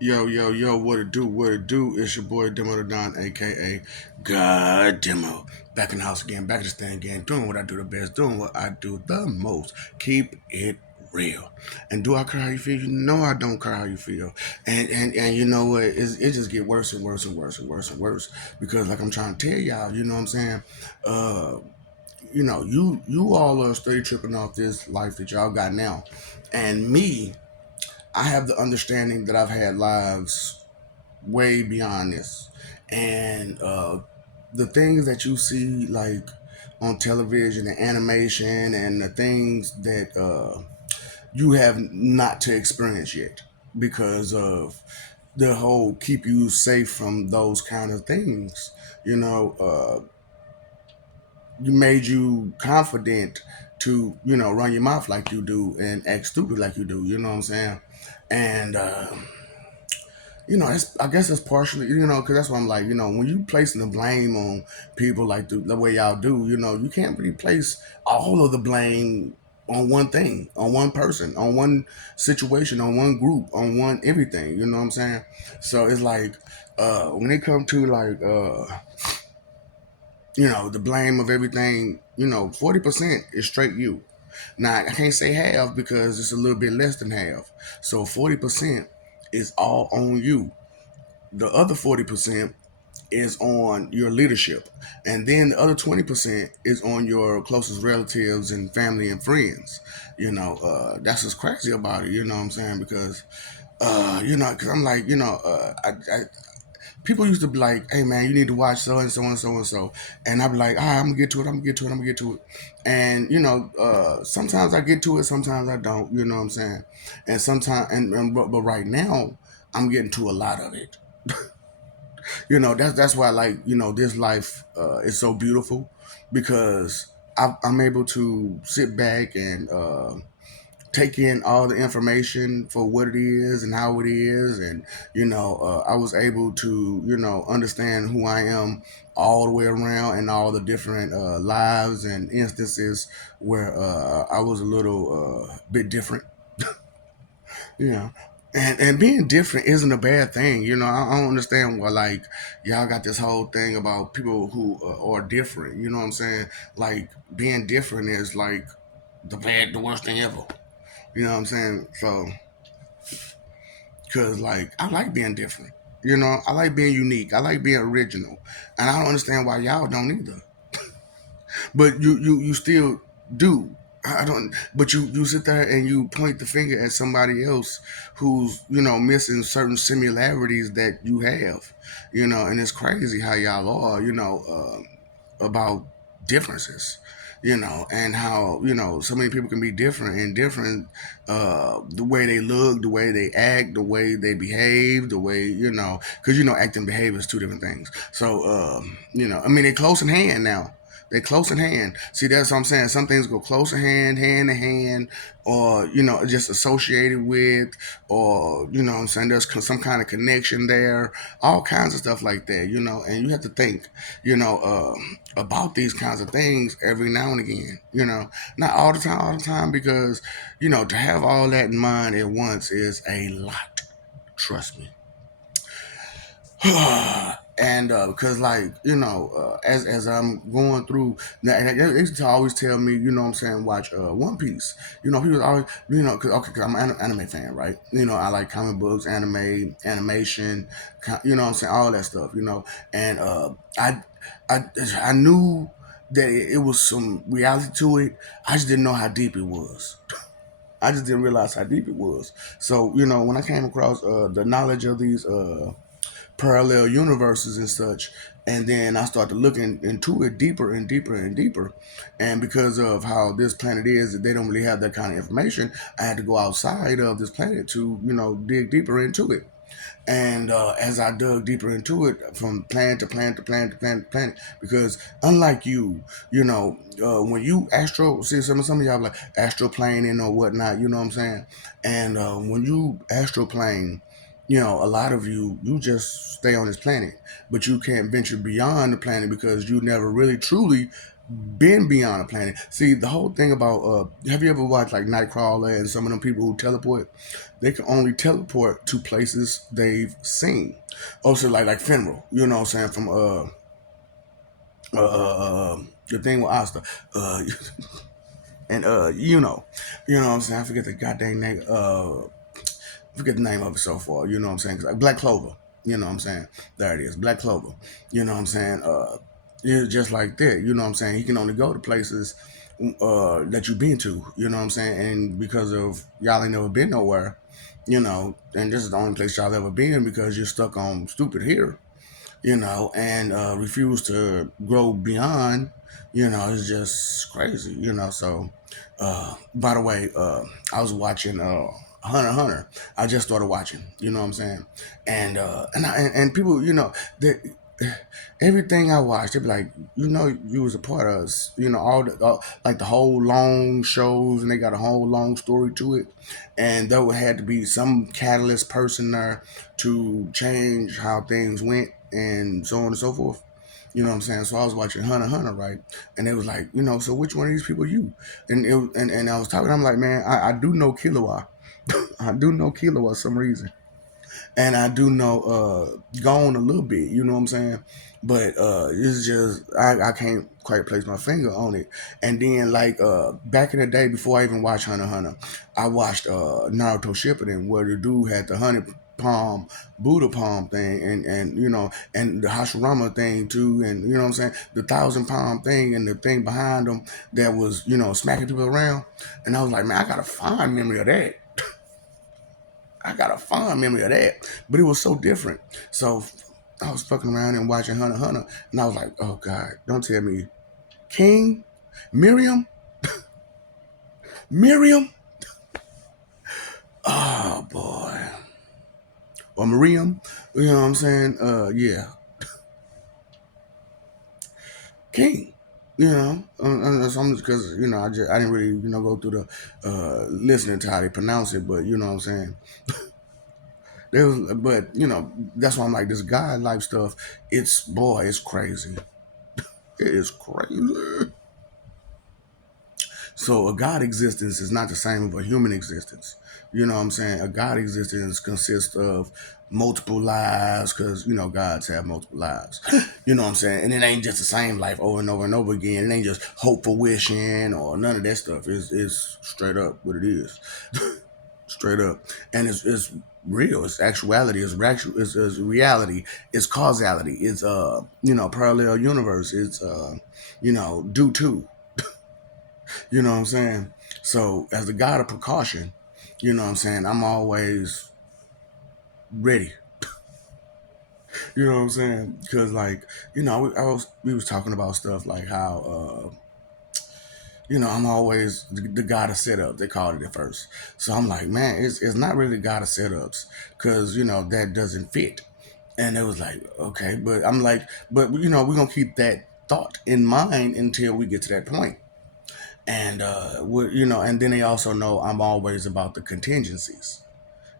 Yo, yo, yo, what it do, what it do? It's your boy Demo the Don, aka God Demo. Back in the house again, back in the stand again, doing what I do the best, doing what I do the most. Keep it real. And do I care how you feel? You know I don't care how you feel. And you know what? It just get worse and worse and worse and worse and worse. Because like I'm trying to tell y'all, you know what I'm saying? Uh you all are steady tripping off this life that y'all got now. And me, I have the understanding that I've had lives way beyond this. And the things that you see, like on television and animation, and the things that you have not to experience yet because of the whole keep you safe from those kind of things. You know, you made you confident to, run your mouth like you do and act stupid like you do. You know what I'm saying? And I guess it's partially, because that's what I'm like, when you placing the blame on people like the way y'all do, you can't really place all of the blame on one thing, on one person, on one situation, on one group, on one everything. You know what I'm saying? So it's like when it comes to like the blame of everything, 40% is straight you. Now I can't say half because it's a little bit less than half. So 40% is all on you. The other 40% is on your leadership. And then the other 20% is on your closest relatives and family and friends. That's what's crazy about it, you know what I'm saying? Because, because I'm like, people used to be like, hey man, you need to watch so and so and so and so. And I'd be like, all right, I'm gonna get to it, I'm gonna get to it, I'm gonna get to it. And, sometimes I get to it, sometimes I don't, you know what I'm saying? And sometimes, but right now, I'm getting to a lot of it. That's why like this life is so beautiful because I'm able to sit back and take in all the information for what it is and how it is. And I was able to understand who I am all the way around and all the different lives and instances where I was a little bit different. Yeah. And being different isn't a bad thing. I don't understand why, like, y'all got this whole thing about people who are different. You know what I'm saying? Like, being different is like the worst thing ever. You know what I'm saying? So, because, like, I like being different. I like being unique. I like being original. And I don't understand why y'all don't either. But you still do. I don't. But you sit there and you point the finger at somebody else who's missing certain similarities that you have. And it's crazy how y'all are. About differences. And how so many people can be different and different, the way they look, the way they act, the way they behave, the way because act and behave is two different things. So I mean, they're close in hand now. They close in hand. See, that's what I'm saying. Some things go close in hand in hand, or just associated with, or what I'm saying, there's some kind of connection there, all kinds of stuff like that. And you have to think, about these kinds of things every now and again. Not all the time, because to have all that in mind at once is a lot. Trust me. And because like as I'm going through now, and they used to always tell me, what I'm saying, watch One Piece. People always, cause I'm an anime fan, right? I like comic books, anime, animation, what I'm saying, all that stuff. And I I knew that it was some reality to it. I just didn't know how deep it was. I just didn't realize how deep it was. So when I came across the knowledge of these parallel universes and such. And then I started looking into it deeper and deeper and deeper. And because of how this planet is, they don't really have that kind of information. I had to go outside of this planet to, dig deeper into it. And as I dug deeper into it, from planet to planet to planet to planet to planet, because unlike you, when you see some of y'all like astroplaning or whatnot, you know what I'm saying? And when you astroplane, a lot of you just stay on this planet, but you can't venture beyond the planet because you never really truly been beyond a planet. See, the whole thing about have you ever watched like Nightcrawler and some of them people who teleport? They can only teleport to places they've seen. Also, like Fenrir, you know what I'm saying, from the thing with Asta, uh, and you know what I'm saying. I forget the goddamn name. Forget the name of it so far. You know what I'm saying? 'Cause, like, Black Clover. You know what I'm saying? There it is, Black Clover. You know what I'm saying? It's just like that. You know what I'm saying? He can only go to places that you've been to. You know what I'm saying? And because of y'all ain't never been nowhere, and this is the only place y'all ever been because you're stuck on stupid here, and refuse to grow beyond, it's just crazy, So, by the way, I was watching Hunter x Hunter. I just started watching, you know what I'm saying? And people, that everything I watched, they be like, you was a part of us, like the whole long shows, and they got a whole long story to it, and there would had to be some catalyst person there to change how things went, and so on and so forth. You know what I'm saying? So I was watching Hunter x Hunter, right? And it was like, so which one of these people you? And I was talking, I'm like, man, I do know Killua. I do know Killua for some reason, and I do know Gone a little bit, you know what I'm saying? But it's just I can't quite place my finger on it. And then like back in the day before I even watched Hunter x Hunter, I watched Naruto Shippuden where the dude had the honey palm Buddha palm thing and and the Hashirama thing too, and you know what I'm saying, the 1,000 pound thing and the thing behind them that was smacking people around. And I was like, man, I got a fond memory of that. I got a fond memory of that, but it was so different. So I was fucking around and watching Hunter x Hunter, and I was like, oh God, don't tell me King, Miriam, Miriam, oh boy, or Miriam, you know what I'm saying? Yeah, King. Some because I didn't really go through the listening to how they pronounce it, but you know what I'm saying. There was, but that's why I'm like this God life stuff. It's crazy. It is crazy. So a God existence is not the same as a human existence. You know what I'm saying? A God existence consists of multiple lives because, gods have multiple lives. You know what I'm saying? And it ain't just the same life over and over and over again. It ain't just hope for wishing or none of that stuff. It's straight up what it is. Straight up. And it's real. It's actuality. It's reality. It's causality. It's, parallel universe. It's, due to. You know what I'm saying? So as the god of precaution, you know what I'm saying, I'm always ready. You know what I'm saying? Because like, we was talking about stuff like how I'm always the god of setup. They called it at first. So I'm like, man, it's not really the god of setups because that doesn't fit. And it was like, okay, but I'm like, but we're gonna keep that thought in mind until we get to that point. And and then they also know I'm always about the contingencies.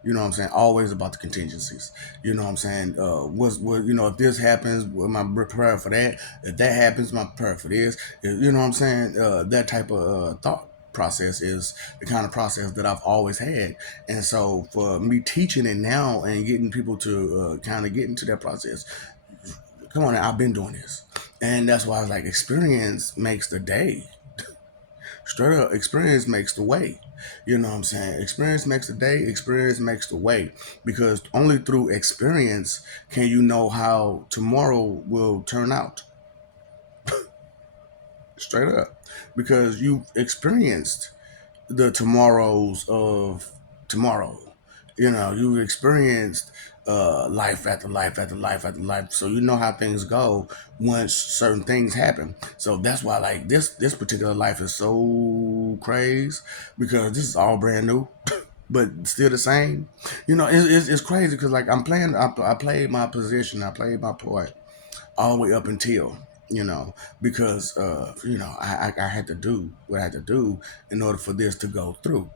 You know what I'm saying? Always about the contingencies. You know what I'm saying? What if this happens, am I prepared for that? If that happens, am I prepared for this? You know what I'm saying? That type of thought process is the kind of process that I've always had. And so for me teaching it now and getting people to kind of get into that process, come on, I've been doing this. And that's why I was like, experience makes the day. Straight up, experience makes the way. You know what I'm saying? Experience makes the day, experience makes the way. Because only through experience can you know how tomorrow will turn out. Straight up. Because you've experienced the tomorrows of tomorrow. You've experienced life after life after life after life, so you know how things go once certain things happen. So that's why, like this particular life is so crazy because this is all brand new, but still the same. It's crazy because like I'm playing, I played my position, I played my part all the way up until because I had to do what I had to do in order for this to go through.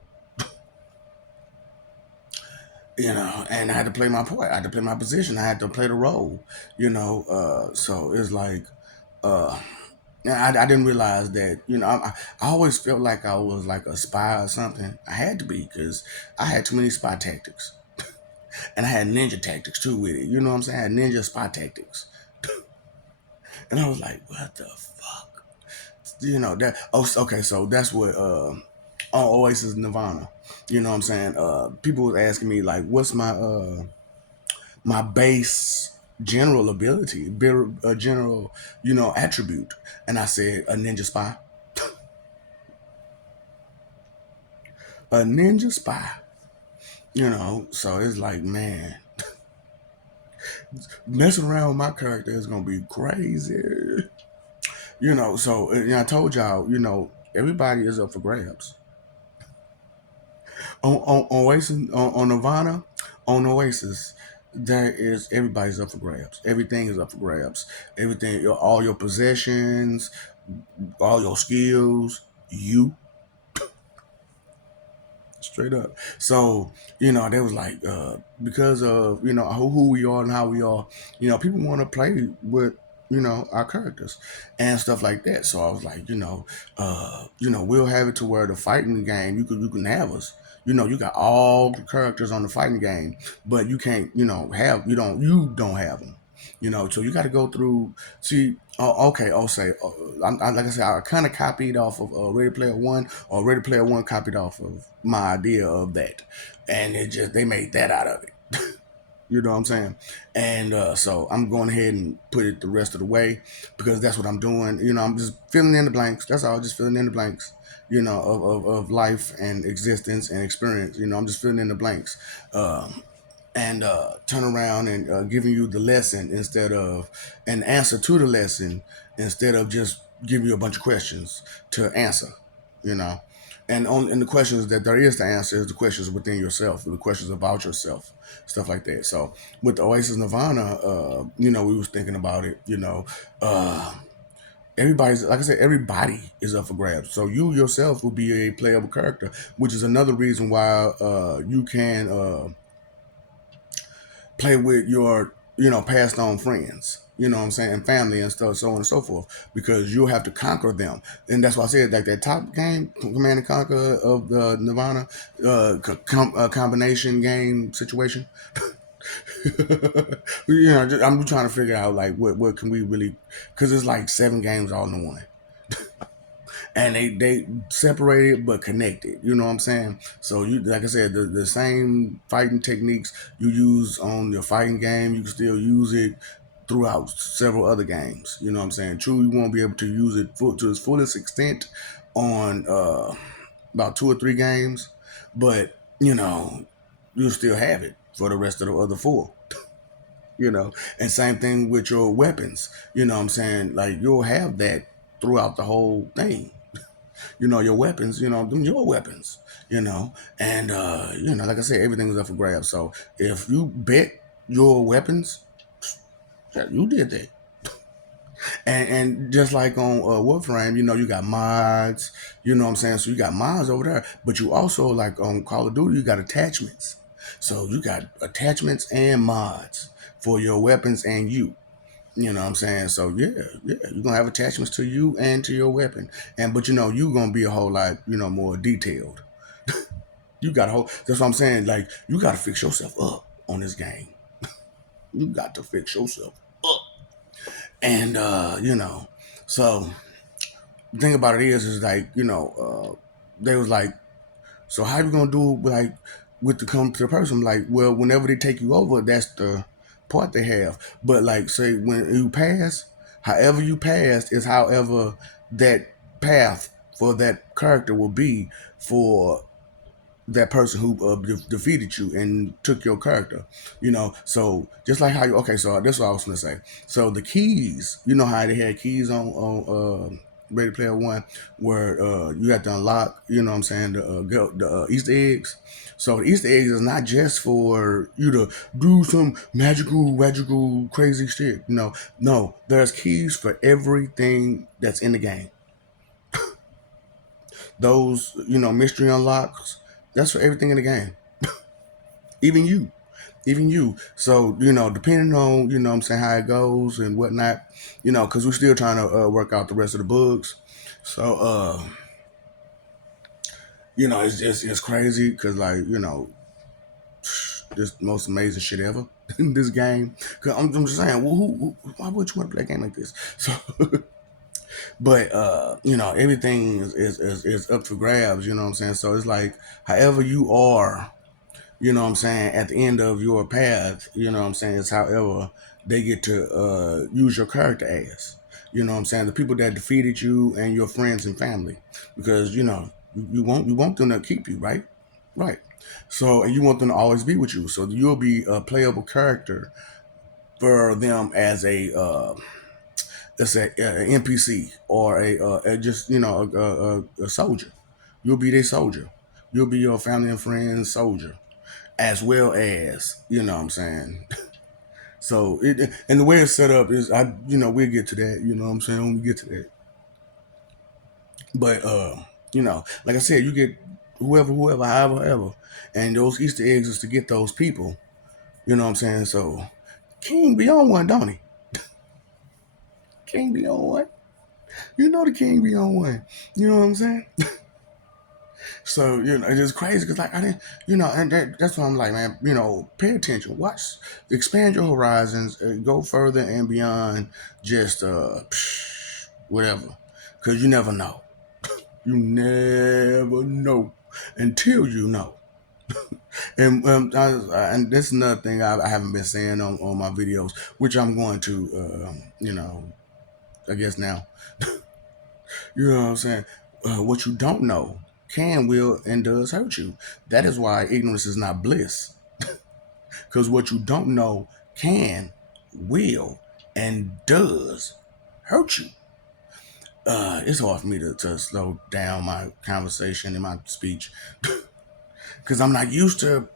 And I had to play my part. I had to play my position. I had to play the role. So it's like, I didn't realize that, I always felt like I was like a spy or something. I had to be because I had too many spy tactics. And I had ninja tactics too with it. You know what I'm saying? I had ninja spy tactics. And I was like, what the fuck? That. Oh, okay. So that's what on Oasis Nirvana. You know what I'm saying? People was asking me like, what's my base general ability, general attribute, and I said a ninja spy, a ninja spy. So it's like, man, messing around with my character is gonna be crazy. So I told y'all, everybody is up for grabs. On Oasis, on Nirvana, on Oasis, there is everybody's up for grabs. Everything is up for grabs. Everything, all your possessions, all your skills, you straight up. So they was like, because of who we are and how we are, people want to play with our characters and stuff like that. So I was like, we'll have it to where the fighting game you can have us. You got all the characters on the fighting game, but you can't have you don't have them. So you got to go through. See, okay, I'll say, like I said, I kind of copied off of Ready Player One, or Ready Player One copied off of my idea of that, and they made that out of it. You know what I'm saying? And so I'm going ahead and put it the rest of the way because that's what I'm doing. I'm just filling in the blanks. That's all, just filling in the blanks. Of life and existence and experience. I'm just filling in the blanks. And turn around and giving you the lesson instead of an answer to the lesson, instead of just give you a bunch of questions to answer, you know. And the questions that there is to answer is the questions within yourself, the questions about yourself, stuff like that. So with the Oasis Nirvana, we was thinking about it, uh, everybody's, like I said, everybody is up for grabs. So you yourself will be a playable character, which is another reason why you can play with your passed on friends, what I'm saying, family and stuff, so on and so forth, because you'll have to conquer them. And that's why I said, like, that top game, Command and Conquer of the Nirvana combination game situation. I'm trying to figure out like what can we really, because it's like 7 games all in one, and they separated but connected. You know what I'm saying? So you, like I said, the same fighting techniques you use on your fighting game, you can still use it throughout several other games. You know what I'm saying? True, you won't be able to use it to its fullest extent on about 2 or 3 games, but you'll still have it for the rest of the other 4. And same thing with your weapons. You know what I'm saying? Like, you'll have that throughout the whole thing. Your weapons, them your weapons, and like I said, everything is up for grabs. So if you bet your weapons, yeah, you did that. And just like on Warframe, you got mods, what I'm saying? So you got mods over there, but you also, like on Call of Duty, you got attachments. So you got attachments and mods for your weapons and you know what I'm saying? So yeah, you're gonna have attachments to you and to your weapon. But you're gonna be a whole lot, more detailed. You got a whole, that's what I'm saying. Like, you gotta fix yourself up on this game. You got to fix yourself up. And so the thing about it is like, they was like, so how you gonna do like with the come to the person? Like, well, whenever they take you over, that's the part they have. But like, say when you pass, however you passed is however that path for that character will be for that person who defeated you and took your character. So just like how you, okay, so that's what I was gonna say. So the keys, how they had keys on Ready Player One, where you have to unlock, what I'm saying, the Easter eggs. So the Easter eggs is not just for you to do some magical, crazy shit. No, there's keys for everything that's in the game. Those, mystery unlocks, that's for everything in the game. Even you. even you. So, depending on, what I'm saying, how it goes and whatnot, because we're still trying to work out the rest of the bugs. So, it's crazy because, like, this most amazing shit ever in this game. Cause I'm just saying, well, why would you want to play a game like this? So, but everything is up for grabs. You know what I'm saying? So it's like, however you are, at the end of your path, it's however they get to use your character as. The people that defeated you and your friends and family, because you want them to keep you, right? Right. So, and you want them to always be with you. So you'll be a playable character for them as a let's say NPC or just a soldier. You'll be their soldier. You'll be your family and friends soldier, as well as what I'm saying. So and the way it's set up is we'll get to that. You know what I'm saying, when we get to that. But like I said, you get whoever, however, and those Easter eggs is to get those people. You know what I'm saying? So King be on one, don't he? King be on one. You know the King be on one. You know what I'm saying? So it's just crazy because like I didn't, and that's why I'm like, man, pay attention, watch, expand your horizons, go further and beyond just whatever, because you never know. You never know until you know. And this is another thing I haven't been saying on my videos, which I'm going to, I guess now. You know what I'm saying? What you don't know can, will, and does hurt you. That is why ignorance is not bliss. Because what you don't know can, will, and does hurt you. It's hard for me to slow down my conversation and my speech because I'm not used to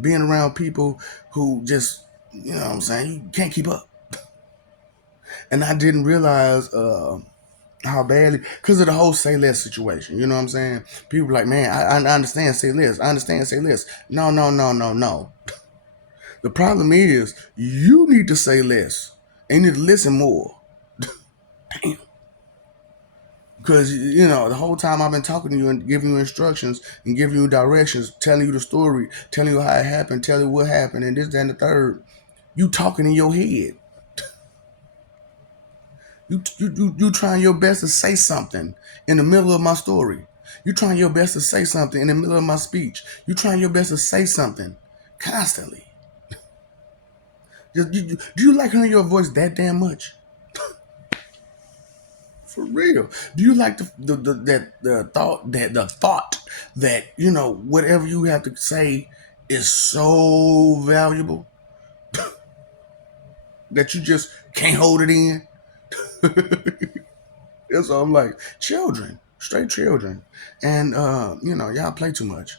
being around people who just, what I'm saying, you can't keep up. And I didn't realize how badly, because of the whole say less situation. You know what I'm saying? People like, man, I understand say less. I understand say less. No, no, no, no, no. The problem is you need to say less and you need to listen more. Damn. Because the whole time I've been talking to you and giving you instructions and giving you directions, telling you the story, telling you how it happened, telling you what happened, and this, that, and the third. You talking in your head. You trying your best to say something in the middle of my story. You trying your best to say something in the middle of my speech. You trying your best to say something constantly. Do you like hearing your voice that damn much? For real? Do you like the thought that whatever you have to say is so valuable that you just can't hold it in? That's all I'm like. Children, straight children, and y'all play too much.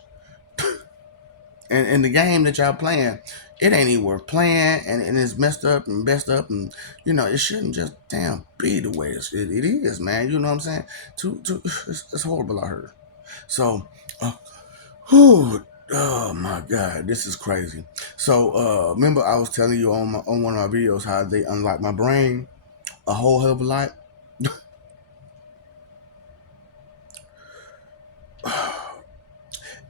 And the game that y'all playing, it ain't even worth playing, and it's messed up and messed up, and it shouldn't just damn be the way it is, man. You know what I'm saying? It's horrible. I heard. So, whew, oh my god, this is crazy. So, remember I was telling you on one of my videos how they unlock my brain a whole hell of a lot.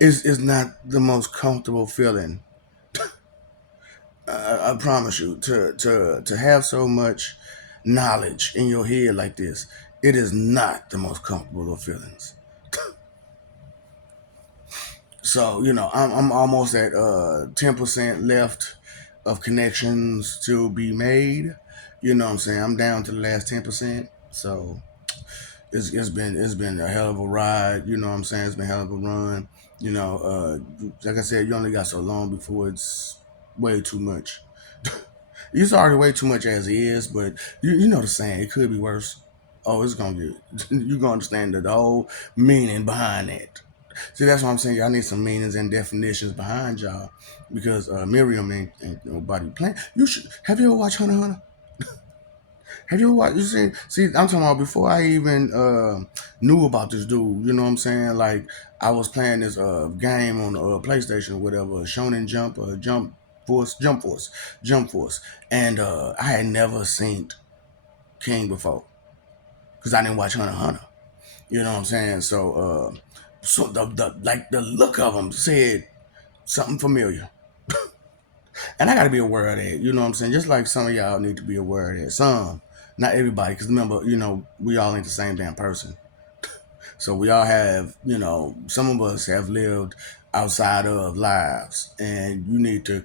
It's not the most comfortable feeling. I promise you, to have so much knowledge in your head like this, it is not the most comfortable of feelings. So I'm almost at 10% left of connections to be made. You know what I'm saying? I'm down to the last 10%. So it's been a hell of a ride. You know what I'm saying? It's been a hell of a run. Like I said, you only got so long before it's way too much. It's already way too much as it is, but you know the saying, it could be worse. Oh, it's gonna get you gonna understand the whole meaning behind that. See, that's what I'm saying. Y'all need some meanings and definitions behind y'all, because Meruem ain't nobody playing. You should have you ever watched Hunter x Hunter? Have you ever watched? You see, I'm talking about before I even knew about this dude. You know what I'm saying? Like I was playing this game on the PlayStation or whatever, Shonen Jump, Jump Jump Force, and I had never seen King before because I didn't watch Hunter x Hunter. You know what I'm saying? So the look of him said something familiar, and I got to be aware of that. You know what I'm saying? Just like some of y'all need to be aware of that. Some, not everybody, because remember, we all ain't the same damn person. So we all have, some of us have lived outside of lives, and you need to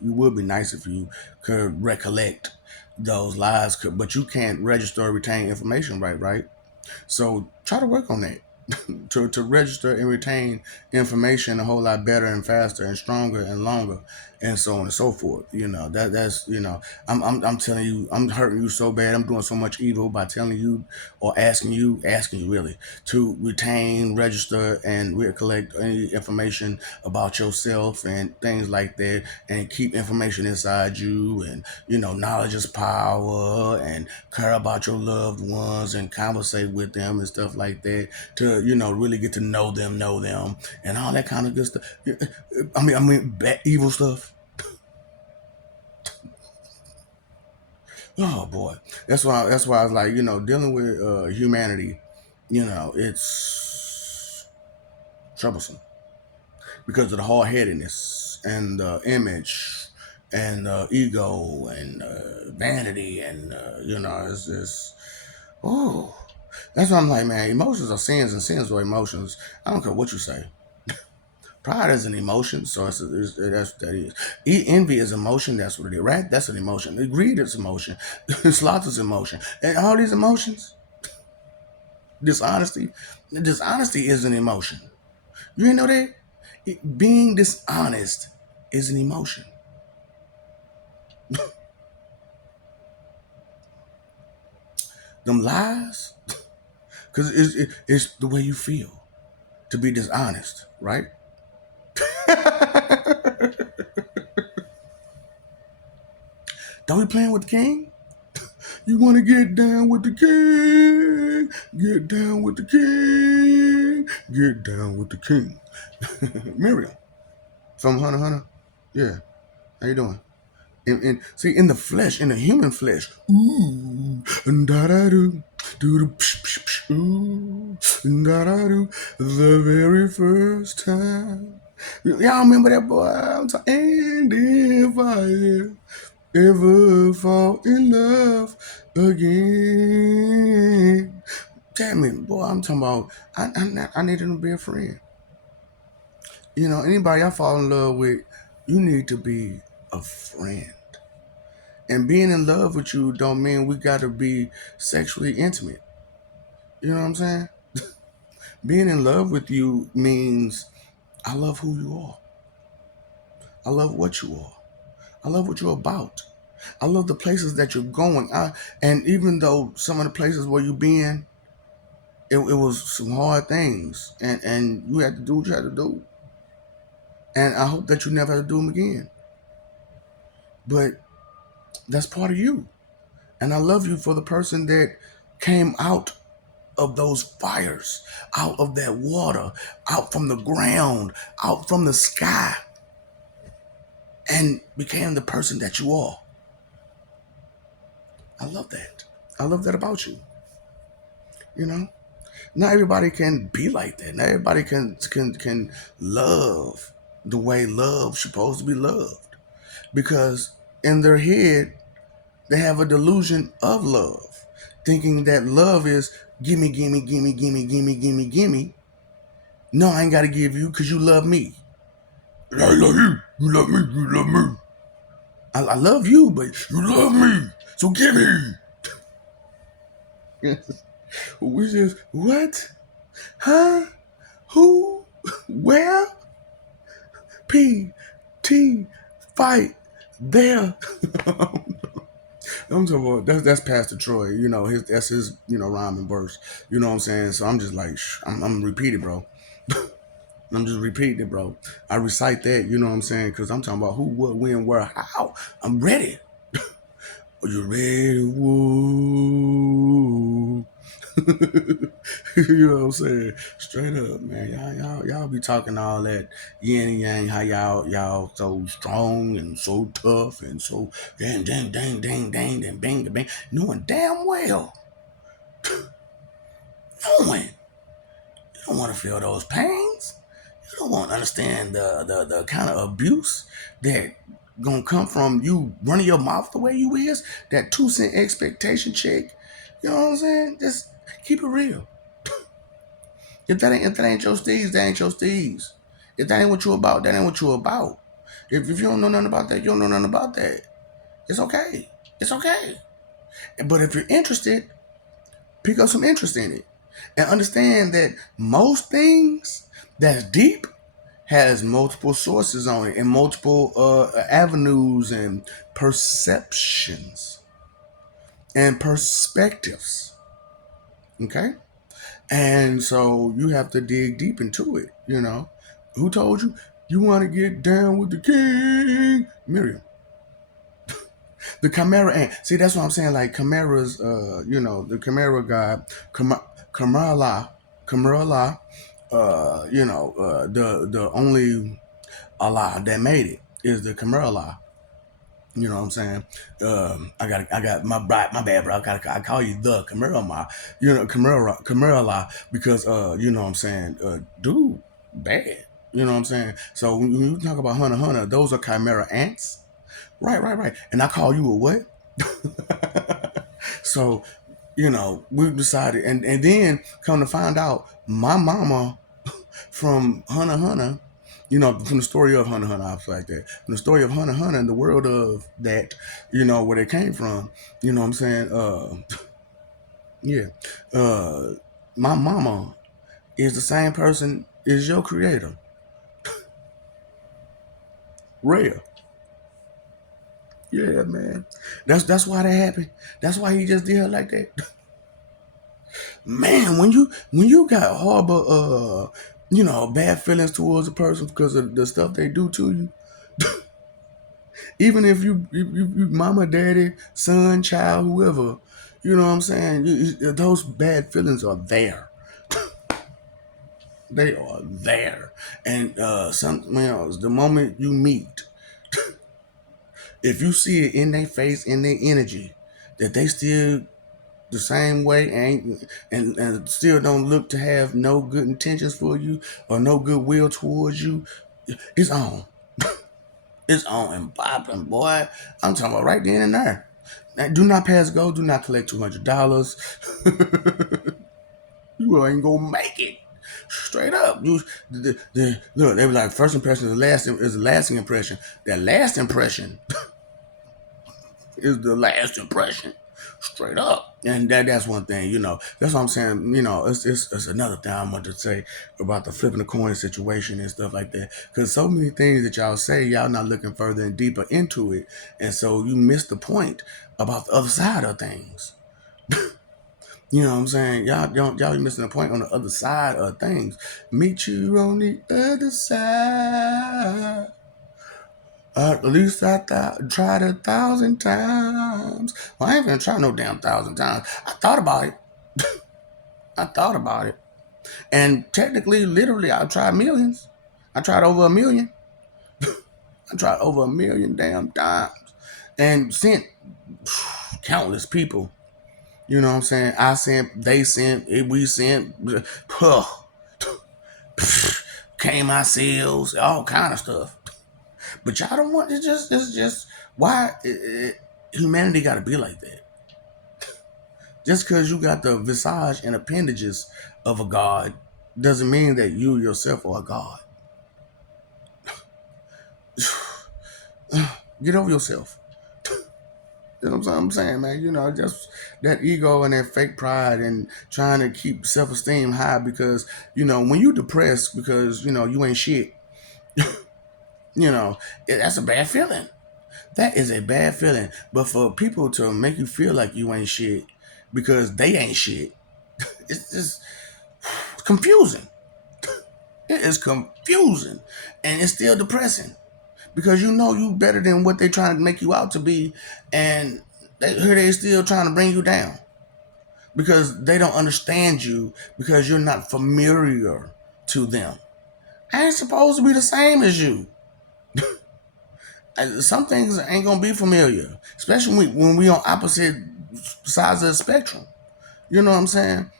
you would be nice if you could recollect those lives, but you can't register or retain information, right? So try to work on that. to register and retain information a whole lot better and faster and stronger and longer and so on and so forth. That's I'm telling you, I'm hurting you so bad. I'm doing so much evil by telling you or asking you really to retain, register, and recollect any information about yourself and things like that, and keep information inside you. And knowledge is power, and care about your loved ones and conversate with them and stuff like that, to really get to know them and all that kind of good stuff. I mean bad, evil stuff. Oh boy, that's why I was like, dealing with humanity, it's troublesome because of the hard headedness and image and ego and vanity, and it's just, oh, that's why I'm like, man, emotions are sins and sins are emotions. I don't care what you say. Pride is an emotion, so that's what that is. Envy is emotion, that's what it is, right? That's an emotion. Greed is emotion. Sloth is emotion. And all these emotions, dishonesty, dishonesty is an emotion. You ain't know that? Being dishonest is an emotion. Them lies, because it's the way you feel to be dishonest, right? Don't be playing with the king? You want to get down with the king? Get down with the king. Get down with the king. Meruem from Hunter x Hunter. Yeah. How you doing? And see, in the flesh, in the human flesh, ooh, da da do, do psh psh psh, ooh, da da do, the very first time. Y'all remember that boy? And if I ever fall in love again. Damn it, boy, I'm talking about, I need him to be a friend. Anybody I fall in love with, you need to be a friend. And being in love with you don't mean we got to be sexually intimate. You know what I'm saying? Being in love with you means I love who you are. I love what you are. I love what you're about. I love the places that you're going. And even though some of the places where you've been, it was some hard things, and you had to do what you had to do. And I hope that you never have to do them again. But that's part of you. And I love you for the person that came out of those fires, out of that water, out from the ground, out from the sky, and became the person that you are. I love that. I love that about you. You know? Not everybody can be like that. Not everybody can love the way love's supposed to be loved. Because in their head, they have a delusion of love, thinking that love is gimme, gimme, gimme, gimme, gimme, gimme, gimme. No, I ain't gotta give you because you love me. I love you. You love me. You love me. I love you, but you love me. So give me. Which is what? Huh? Who? Where? P. T. Fight. There. I'm talking about that's Pastor Troy. That's his rhyme and verse. You know what I'm saying? So I'm just like I'm repeating, bro. I'm just repeating it, bro. I recite that. You know what I'm saying? Because I'm talking about who, what, when, where, how. I'm ready. Are you ready? Whoa. You know what I'm saying? Straight up, man. Y'all be talking all that yin and yang, how y'all so strong and so tough and so dang dang dang dang dang dang bang bang, knowing damn well, knowing you don't want to feel those pains. You don't want to understand the kind of abuse that gonna come from you running your mouth the way you is. That 2 cent expectation check. You know what I'm saying? Just keep it real. If that ain't your steez, that ain't your steez. If that ain't what you about, that ain't what you about. If you don't know nothing about that, you don't know nothing about that. It's okay. It's okay. But if you're interested, pick up some interest in it. And understand that most things that's deep has multiple sources on it and multiple avenues and perceptions and perspectives. Okay? And so you have to dig deep into it, you know. Who told you you want to get down with the king? Miriam. The Chimera ant. See, that's what I'm saying. Like Chimera's, the Chimera god, Kamala, Kamala, the only Allah that made it is the Chimera. You know what I'm saying? I got my bad, bro. I call you the Chimera, Chimera, because you know what I'm saying, dude, bad. You know what I'm saying? So when you talk about Hunter, those are Chimera ants, right. And I call you a what? So, we decided, and then come to find out, my mama from Hunter, from the story of Hunter, I was like that. From the story of Hunter, and the world of that, where they came from, you know what I'm saying? Yeah. Uh, my mama is the same person as your creator, Rhea. Yeah, man. That's why that happened. That's why he just did her like that. Man, when you got horrible bad feelings towards a person because of the stuff they do to you, even if you mama, daddy, son, child, whoever, you know what I'm saying, those bad feelings are there. They are there. And the moment you meet, if you see it in their face, in their energy, that they still the same way and still don't look to have no good intentions for you or no goodwill towards you, it's on. It's on and popping, boy. I'm talking about right then and there. Now, do not pass go. Do not collect $200. You ain't gonna make it. Straight up. Look, they were like, first impression is the lasting impression. That last impression is the last impression. Straight up. And that's one thing, That's what I'm saying. It's another thing I want to say about the flipping the coin situation and stuff like that. Because so many things that y'all say, y'all not looking further and deeper into it. And so you miss the point about the other side of things. You know what I'm saying? Y'all missing the point on the other side of things. Meet you on the other side. At least I tried 1,000 times. Well, I ain't gonna try no damn 1,000 times. I thought about it. I thought about it. And technically, literally, I tried millions. I tried over 1,000,000. I tried over 1,000,000 damn times. And sent countless people. You know what I'm saying? I sent, they sent, we sent, came ourselves, all kind of stuff. But y'all don't want it's just why humanity got to be like that. Just because you got the visage and appendages of a god doesn't mean that you yourself are a god. Get over yourself. You know what I'm saying, man? Just that ego and that fake pride and trying to keep self-esteem high because, when you depressed because, you ain't shit, that's a bad feeling. That is a bad feeling. But for people to make you feel like you ain't shit because they ain't shit, it's just confusing. It is confusing. And it's still depressing. Because you better than what they trying to make you out to be, and they still trying to bring you down. because they don't understand you because you're not familiar to them. I ain't supposed to be the same as you. Some things ain't gonna be familiar, especially when we on opposite sides of the spectrum. You know what I'm saying?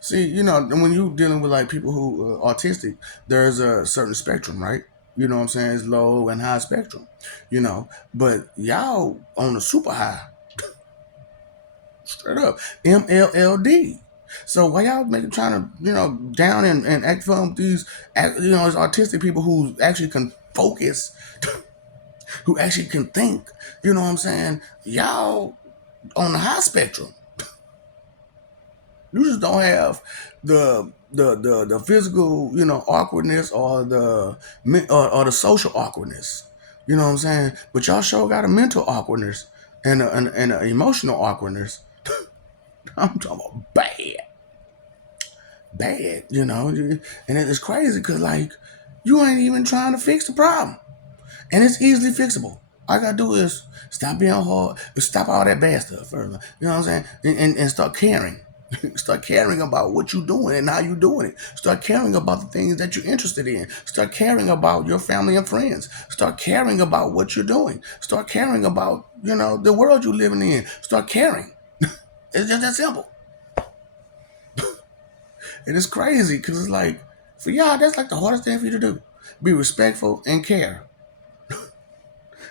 See, when you dealing with like people who are autistic, there's a certain spectrum, right? You know what I'm saying? It's low and high spectrum. But y'all on the super high, straight up MLLD. So why y'all trying to down and act fun with these these autistic people who actually can focus, who actually can think? You know what I'm saying? Y'all on the high spectrum. You just don't have the physical awkwardness or or the social awkwardness. You know what I'm saying? But y'all sure got a mental awkwardness and a emotional awkwardness. I'm talking about bad. And it's crazy because like you ain't even trying to fix the problem, and it's easily fixable. All I gotta do is stop being hard, stop all that bad stuff. You know what I'm saying? And start caring. Start caring about what you're doing and how you're doing it. Start caring about the things that you're interested in. Start caring about your family and friends. Start caring about what you're doing. Start caring about, the world you're living in. Start caring. It's just that simple. And it's crazy because it's like, for y'all, that's like the hardest thing for you to do. Be respectful and care.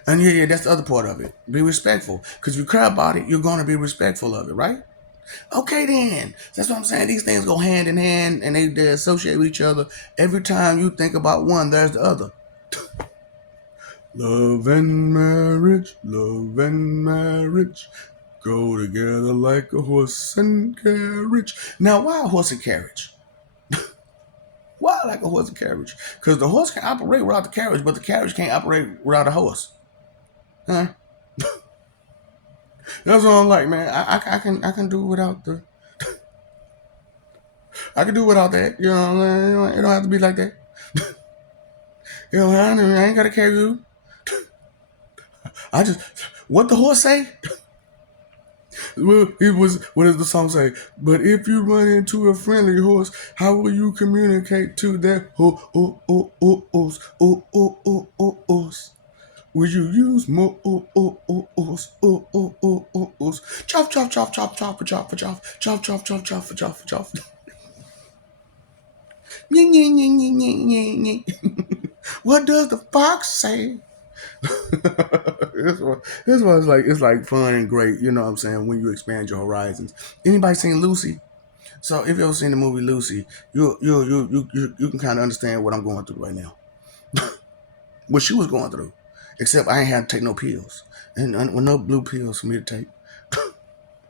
And yeah, that's the other part of it. Be respectful. Because if you care about it, you're going to be respectful of it, right? Okay, then. That's what I'm saying. These things go hand in hand and they associate with each other. Every time you think about one, there's the other. Love and marriage go together like a horse and carriage. Now, why a horse and carriage? Why like a horse and carriage? Because the horse can operate without the carriage, but the carriage can't operate without a horse. Huh? That's what I'm like, man. I can do without the. I can do without that. You know what I'm saying? It don't have to be like that. I ain't gotta carry you. I just what the horse say? Well, it was what does the song say? But if you run into a friendly horse, how will you communicate to that horse? Will you use more chop chop chop chop chop chop chop chop chop chop chop chop chop chop. What does the fox say? This one is like it's like fun and great, you know what I'm saying, when you expand your horizons. Anybody seen Lucy? So if you ever seen the movie Lucy, you can kind of understand what I'm going through right now. What she was going through. Except I ain't had to take no pills. And with no blue pills for me to take.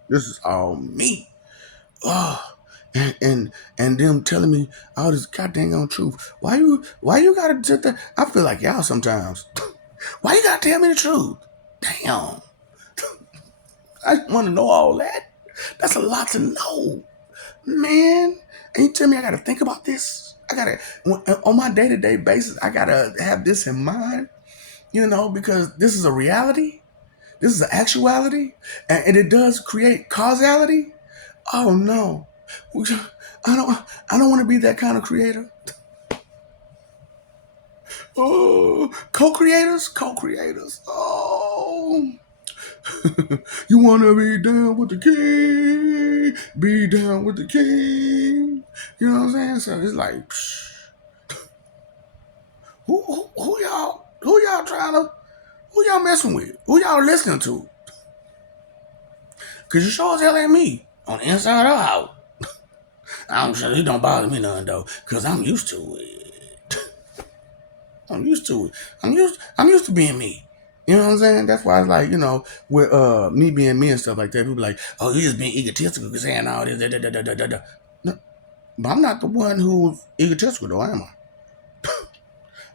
This is all me. Oh, and them telling me all this goddamn on truth. Why you gotta sit there? I feel like y'all sometimes. Why you gotta tell me the truth? Damn. I want to know all that. That's a lot to know, man. And you tell me I gotta think about this. I gotta on my day-to-day basis. I gotta have this in mind, because this is a reality. This is an actuality, and it does create causality. Oh no, I don't. I don't want to be that kind of creator. Oh, co-creators. Oh, you want to be down with the king? Be down with the king. You know what I'm saying? So it's like, who y'all trying to, who y'all messing with? Who y'all listening to? Cause you sure as hell ain't me on the inside or out. I'm sure it don't bother me none though, cause I'm used to it. I'm used to it. I'm used to being me. You know what I'm saying? That's why it's like, with me being me and stuff like that, people be like, oh, you just being egotistical because saying all this, da, da, da, da, da, da. No, but I'm not the one who's egotistical though, am I?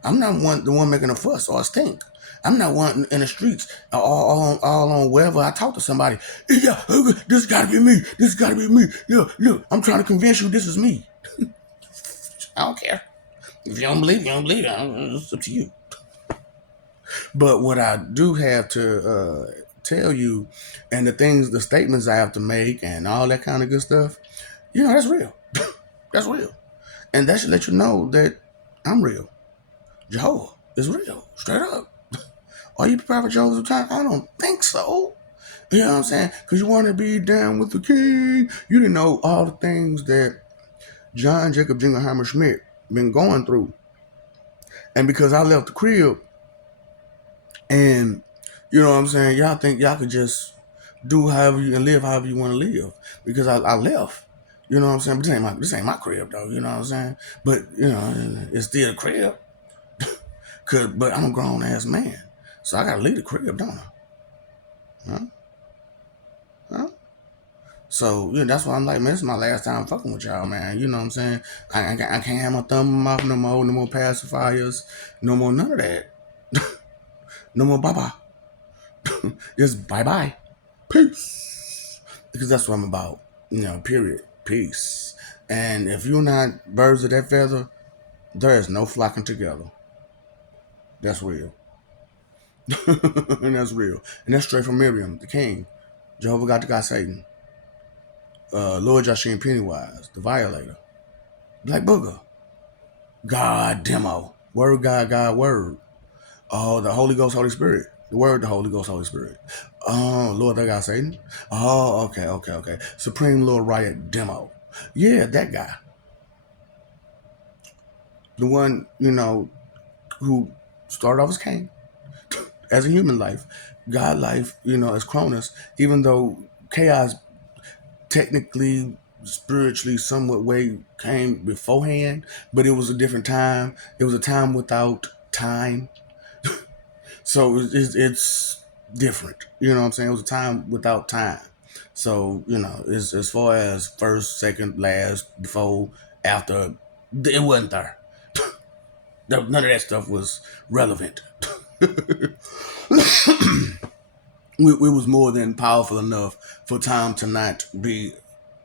I'm not the one making a fuss or a stink. I'm not one in the streets all on wherever I talk to somebody. Yeah, this gotta be me. This gotta be me. Yeah, look, I'm trying to convince you this is me. I don't care. If you don't believe, you don't believe it. It's up to you. But what I do have to tell you, and the things, the statements I have to make, and all that kind of good stuff, you know, that's real. That's real. And that should let you know that I'm real. Jehovah is real. Straight up. Are you prepared for Jehovah's return? I don't think so. You know what I'm saying? Because you want to be down with the king. You didn't know all the things that John Jacob Jingleheimer Schmidt been going through. And because I left the crib, and you know what I'm saying, y'all think y'all could just do however you and live however you want to live. Because I left. You know what I'm saying? But this ain't my crib though, you know what I'm saying? But you know, it's still a crib. But I'm a grown ass man. So I gotta leave the crib, don't I? Huh? Huh? So, you know, that's why I'm like, man, this is my last time fucking with y'all, man. You know what I'm saying? I can't have my thumb in my mouth no more pacifiers, no more none of that. No more bye-bye. Just bye-bye. Peace. Because that's what I'm about. You know, period. Peace. And if you're not birds of that feather, there is no flocking together. That's real. And that's real. And that's straight from Meruem, the king. Jehovah got the guy Satan. Lord Yashim Pennywise, the violator. Black Booger. God demo. Word God, God word. Oh, the Holy Ghost, Holy Spirit. The word, the Holy Ghost, Holy Spirit. Oh, Lord, that guy Satan. Oh, okay. Supreme Lord Riot demo. Yeah, that guy. The one, you know, who started off as Cain, as a human life. God life, you know, as Cronus, even though chaos technically, spiritually, somewhat way came beforehand, but it was a different time. It was a time without time. So it's different. You know what I'm saying? It was a time without time. So, you know, as far as first, second, last, before, after, it wasn't there. None of that stuff was relevant. It was more than powerful enough for time to not be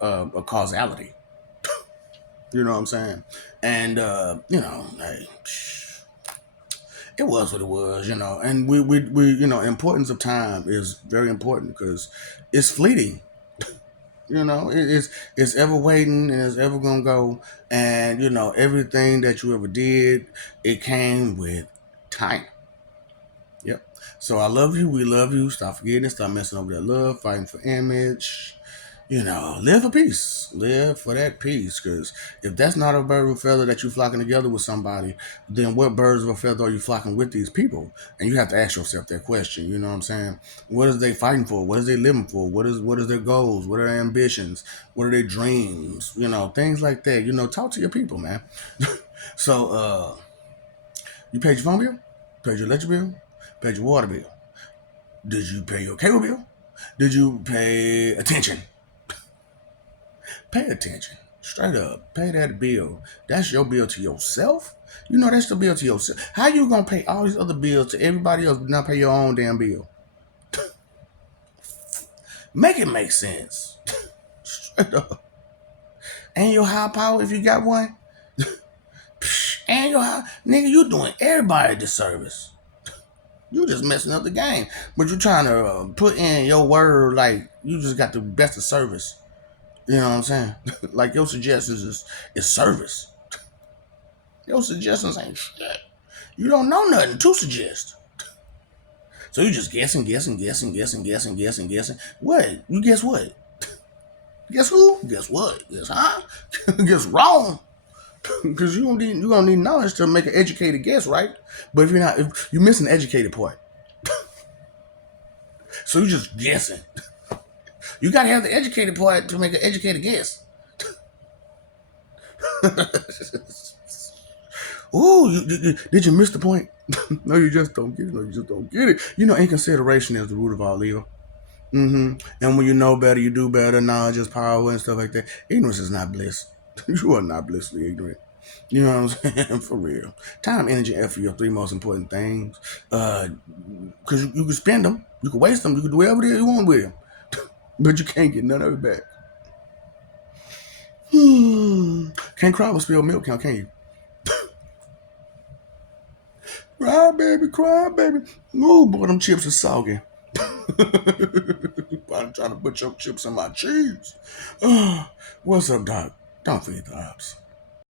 a causality. You know what I'm saying? And you know, hey, it was what it was, you know. And we you know, importance of time is very important because it's fleeting. You know, it's ever waiting and it's ever gonna go. And you know, everything that you ever did, it came with time. Yep. So I love you. We love you. Stop forgetting. Stop messing over that love. Fighting for image. You know, live for peace. Live for that peace. Because if that's not a bird of a feather that you're flocking together with somebody, then what birds of a feather are you flocking with these people? And you have to ask yourself that question. You know what I'm saying? What is they fighting for? What is they living for? What is their goals? What are their ambitions? What are their dreams? You know, things like that. You know, talk to your people, man. So, you paid your phone bill? Paid your electric bill? Paid your water bill? Did you pay your cable bill? Did you pay attention? Pay attention. Straight up. Pay that bill. That's your bill to yourself. You know that's the bill to yourself. How you gonna pay all these other bills to everybody else but not pay your own damn bill? Make it make sense. Straight up. And your high power if you got one. And your high nigga, you doing everybody a disservice. You just messing up the game. But you trying to put in your word like you just got the best of service. You know what I'm saying? Like your suggestions is service. Your suggestions ain't shit. You don't know nothing to suggest. So you just guessing. What? You guess what? Guess who? Guess what? Guess huh? Guess wrong. Because you gonna need knowledge to make an educated guess, right? But if you're missing the educated part. So you just guessing. You gotta have the educated part to make an educated guess. Ooh, did you miss the point? No, you just don't get it. No, you just don't get it. You know, inconsideration is the root of all evil. And when you know better, you do better. Knowledge is power and stuff like that. Ignorance is not bliss. You are not blissfully ignorant. You know what I'm saying? For real. Time, energy, effort are your three most important things. Because you can spend them. You can waste them. You can do whatever you want with them. But you can't get none of it back. Can't cry with spilled milk, can you? Cry, baby, cry, baby. Ooh, boy, them chips are soggy. I'm trying to put your chips in my cheese. What's up, Doc? Don't feed the ops.